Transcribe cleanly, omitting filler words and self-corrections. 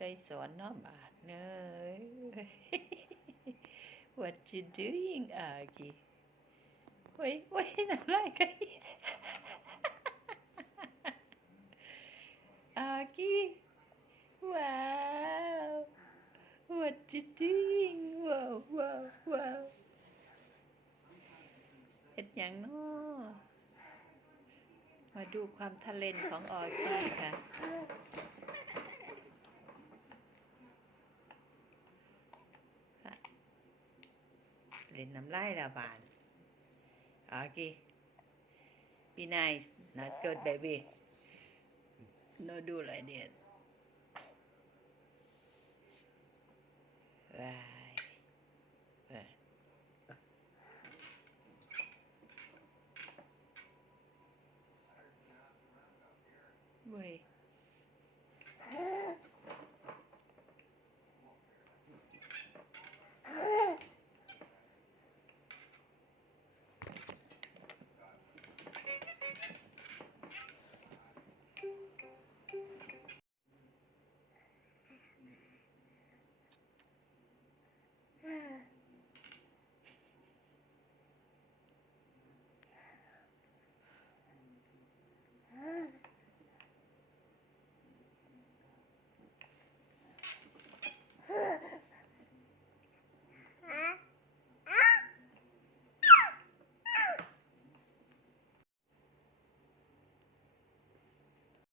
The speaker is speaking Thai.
ได้สอนน้องบาทเนย What you doing อากีเว้ยเว้ยน้ำลายกันอากีว้าว What you doing ว้าวว้าวว้าวเฮ็ดหยังน้อมาดูความทะเลนของออกี้ค่ะเล่นน้ำลายระบาดOkay. Be nice, not good, baby. No do like that. Wow.